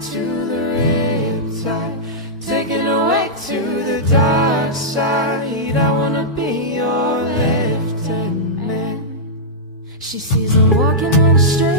to the riptide, taken away to the dark side. I wanna be your left hand man. She sees him walking in a straight